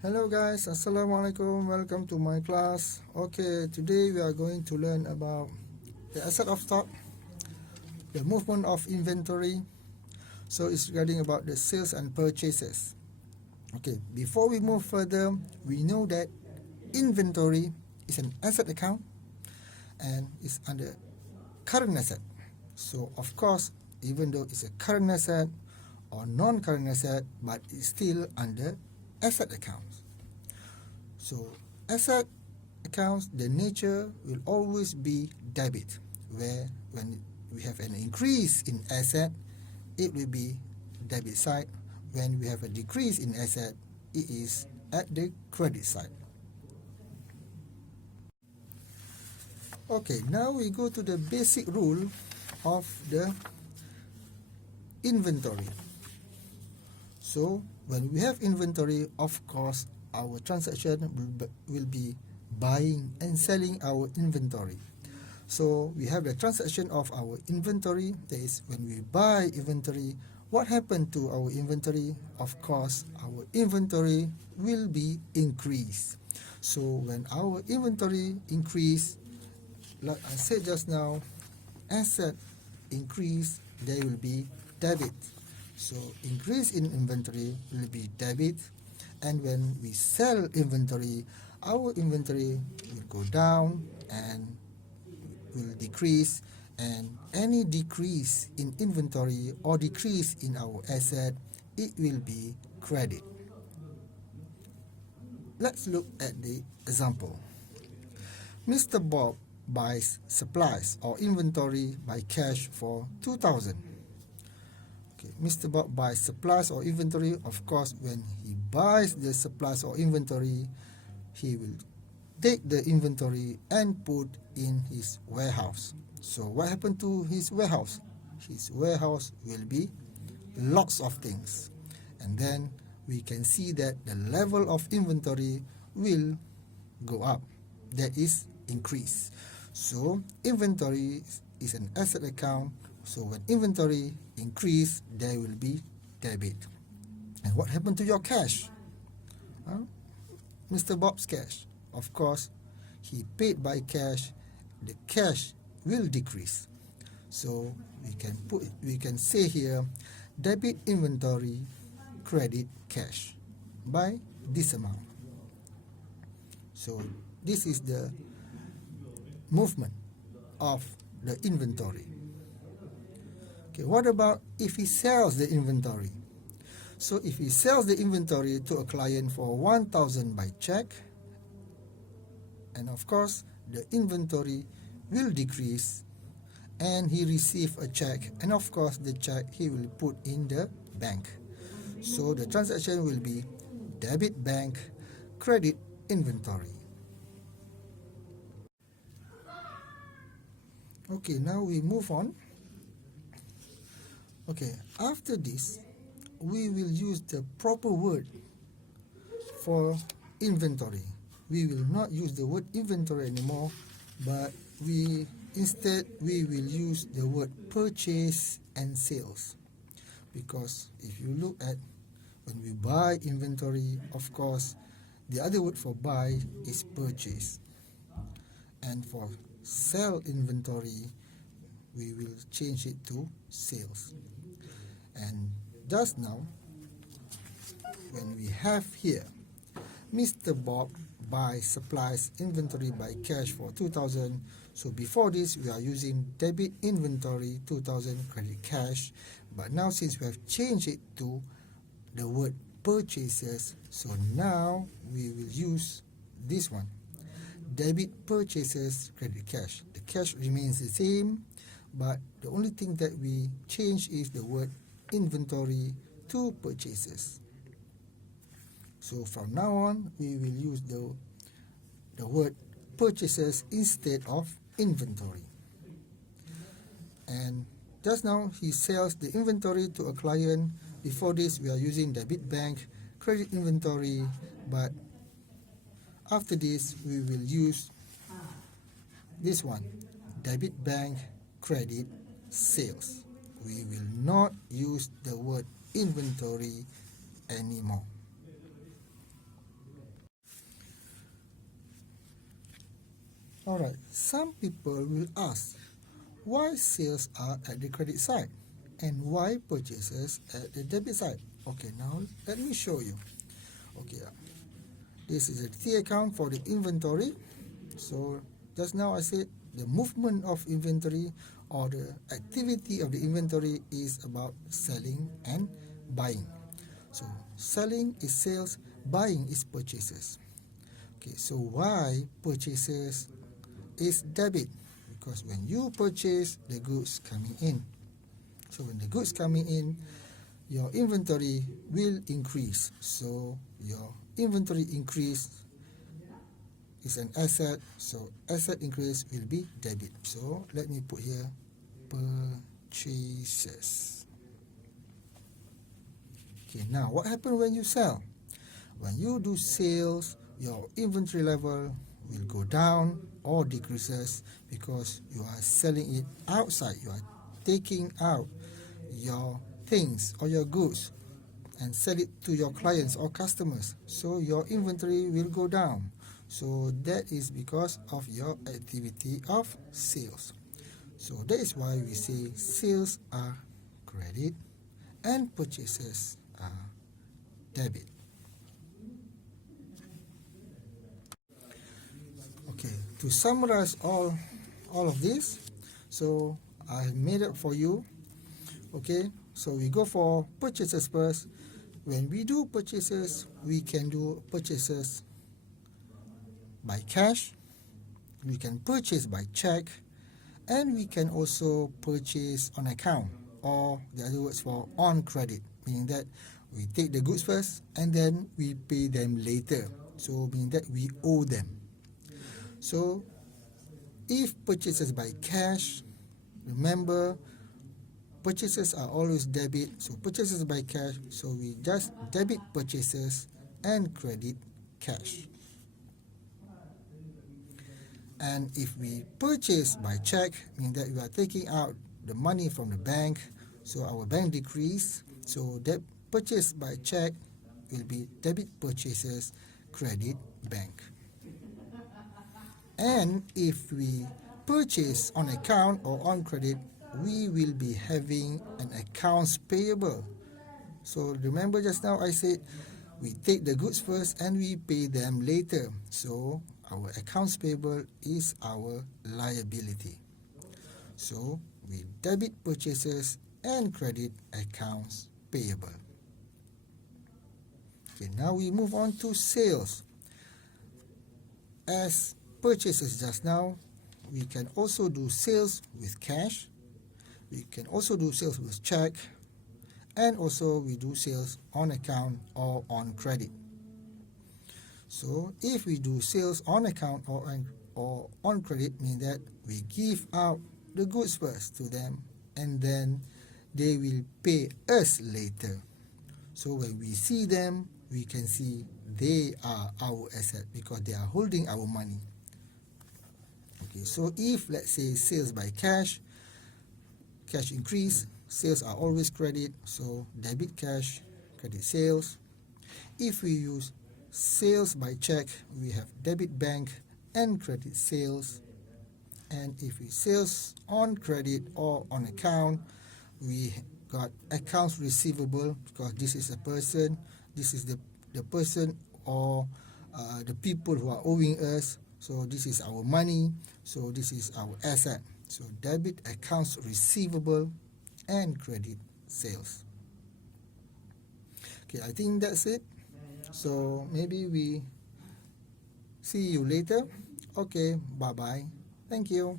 Hello guys, Assalamualaikum, welcome to my class. Okay, today we are going to learn about the asset of stock, the movement of inventory. So it's regarding about the sales and purchases. Okay, before we move further, we know that inventory is an asset account and is under current asset. So of course, even though it's a current asset or non-current asset, but it's still under asset accounts. So asset accounts, the nature will always be debit, where when we have an increase in asset, it will be debit side. When we have a decrease in asset, it is at the credit side. Okay, now we go to the basic rule of the inventory. So when we have inventory, of course, our transaction will be buying and selling our inventory. So we have the transaction of our inventory. That is, when we buy inventory, what happened to our inventory? Of course, our inventory will be increased. So when our inventory increase, like I said just now, asset increase, there will be debit. So increase in inventory will be debit, and when we sell inventory, our inventory will go down and will decrease, and any decrease in inventory or decrease in our asset, it will be credit. Let's look at the example. Mr. Bob buys supplies or inventory by cash for 2,000. Okay, Mr. Bob buys supplies or inventory. Of course, when he buys the supplies or inventory, he will take the inventory and put in his warehouse. So what happened to his warehouse? His warehouse will be lots of things. And then we can see that the level of inventory will go up. That is increase. So inventory is an asset account. So when inventory increase, there will be debit. And what happened to your cash? Mr. Bob's cash. Of course, he paid by cash. The cash will decrease. So we can say here, debit inventory, credit cash by this amount. So this is the movement of the inventory. Okay, what about if he sells the inventory? So if he sells the inventory to a client for 1,000 by check, and of course the inventory will decrease, and he receive a check, and of course the check he will put in the bank. So the transaction will be debit bank, credit inventory. Okay, now we move on. Okay, after this, we will use the proper word for inventory. We will not use the word inventory anymore, but instead we will use the word purchase and sales. Because if you look at when we buy inventory, of course, the other word for buy is purchase. And for sell inventory, we will change it to sales. And just now, when we have here, Mr. Bob buys supplies inventory by cash for 2,000. So before this, we are using debit inventory 2,000, credit cash. But now since we have changed it to the word purchases, so now we will use this one. Debit purchases, credit cash. The cash remains the same, but the only thing that we change is the word inventory to purchases. So from now on, we will use the word purchases instead of inventory. And just now, he sells the inventory to a client. Before this, we are using debit bank, credit inventory, but after this, we will use this one, debit bank, credit, sales. We will not use the word inventory anymore. Alright, some people will ask why sales are at the credit side and why purchases at the debit side. Okay, now let me show you. Okay, this is a T account for the inventory. So just now I said the movement of inventory or the activity of the inventory is about selling and buying. So selling is sales, buying is purchases. Okay, so why purchases is debit? Because when you purchase, the goods coming in. So when the goods coming in, your inventory will increase. So your inventory increase is an asset. So asset increase will be debit. So let me put here purchases. Okay, now what happens when you sell? When you do sales, your inventory level will go down or decreases because you are selling it outside. You are taking out your things or your goods and sell it to your clients or customers. So your inventory will go down. So that is because of your activity of sales. So that is why we say sales are credit and purchases are debit. Okay, to summarize all of this, so I made it for you. Okay, so we go for purchases first. When we do purchases, we can do purchases by cash, we can purchase by check, and we can also purchase on account, or the other words for on credit, meaning that we take the goods first and then we pay them later. So meaning that we owe them. So if purchases by cash, remember purchases are always debit. So purchases by cash, so we just debit purchases and credit cash. And if we purchase by check, meaning that we are taking out the money from the bank, so our bank decrease, so that purchase by check will be debit purchases, credit bank. And if we purchase on account or on credit, we will be having an accounts payable. So remember just now I said we take the goods first and we pay them later. So our accounts payable is our liability. So we debit purchases and credit accounts payable. Okay, now we move on to sales. As purchases just now, we can also do sales with cash, we can also do sales with check, and also we do sales on account or on credit. So if we do sales on account or on credit, means that we give out the goods first to them and then they will pay us later. So when we see them, we can see they are our asset because they are holding our money. Okay, so if let's say sales by cash, cash increase, sales are always credit, so debit cash, credit sales. If we use sales by check, we have debit bank and credit sales. And if we sales on credit or on account, we got accounts receivable because this is a person, this is the person or the people who are owing us. So this is our money, so this is our asset. So debit accounts receivable and credit sales. Okay, I think that's it. So maybe we see you later. Okay, bye-bye. Thank you.